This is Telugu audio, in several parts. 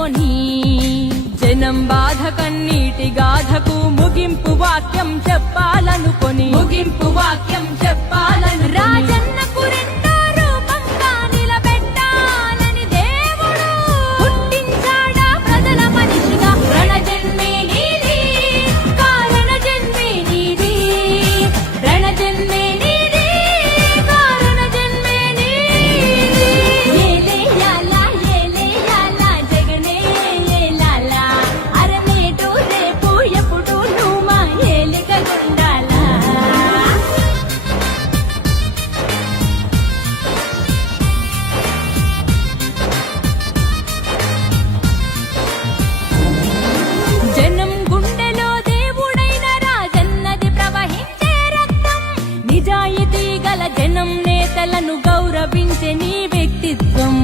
పట్టుకొని జనం బాధ కన్నీటి గాథకు ముగింపు వాక్యం చెప్పాలనుకొని రాజన్నకు రెండో రూపంగా నిలబెట్టాలని దేవుడు పుట్టించాడా ప్రజల మనిషిగా. రణజన్మే నీది, కారణ జన్మే నీది, రణజన్మే నీది, కారణ జన్మే నీది. ఏలేయాలా ఏలేయాలా జగనే ఏలాలా, అరనేటు రేపు ఎప్పుడు నువ్వు మా ఏలికగుండాలా. జనం గుండెలో దేవుడైన రాజన్నది ప్రవహించే రక్తం. నిజాయితీ గల జనం నేతలను గౌరవించే నీ వ్యక్తిత్వం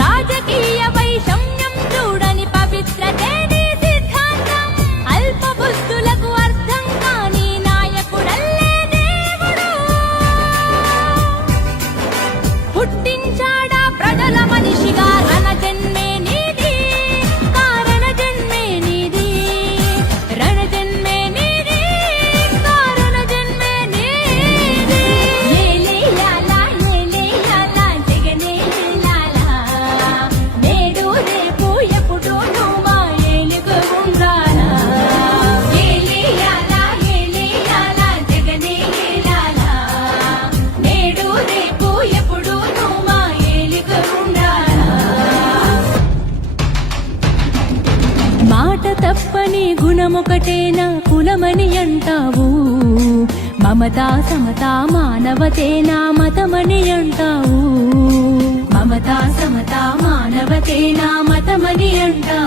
రాజకీయ వైషమ్యం చూడని పవిత్రతే నీ సిద్ధాంతం. అల్ప బుద్ధులకు అర్థం కాని నాయకుడల్లే దేవుడు పుట్టించాడా ప్రజల మనిషిగా. రణజన్మే నీది, కారణ జన్మే నీది, రణజన్మే నీది, కారణ జన్మే నీది. ఏలేయాలా ఏలేయాలా జగనే ఏలాలా, నేడు రేపు ఎప్పుడు నువ్వు మా ఏలుగు ఉండాలా. ఏలేయాలా ఏలేయాలా జగనే ఏలాలా, నేడు రేపు ఎప్పుడు నువ్వు మా ఏలుగు ఉండాలా. మాట తప్పని గుణమొకటేనా కులమని అంటావు, మమతా సమతా మానవతేనా మతమని అంటావు, మమతా సమతా మానవతేనా మతమని అంటావు.